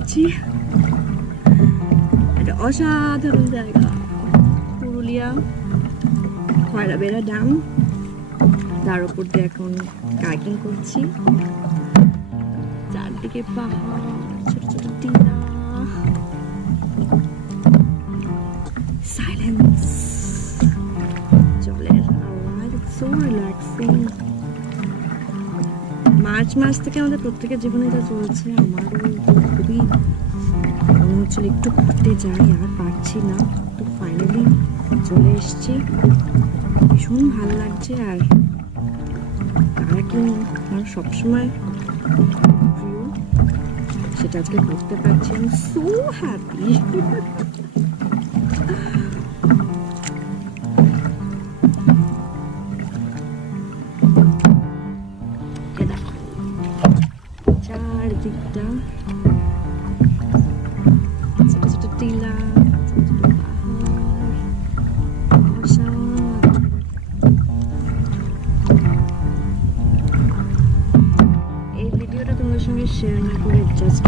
যাচ্ছি। একটা অসাধারণ জায়গা, পুরুলিয়া খয়রাবেড়া ড্যাম, তার উপর দিয়ে এখন কাইকিং করছি। চারদিকে পাহাড়, ছোট ছোট টিলা, সাইলেন্স, জলের আওয়াজ, সো রিল্যাক্সিং। মার্চ মাস থেকে আমাদের প্রত্যেকের জীবনে যা চলছে, আমারও খুবই মনে হচ্ছিল একটু ঘুরতে যাই, আর পারছি না। তো ফাইনালি চলে এসেছি, ভীষণ ভালো লাগছে। আর কায়াকিং আমার সবসময় প্রিয়, সেটা আজকে করতে পারছি। আমি সো হ্যাপি। চারদিকটা ছোট ছোট টিলা, ছোট ছোট পাহাড়, অসাধারণ। এই ভিডিওটা তোমাদের সঙ্গে শেয়ার না করে জাস্ট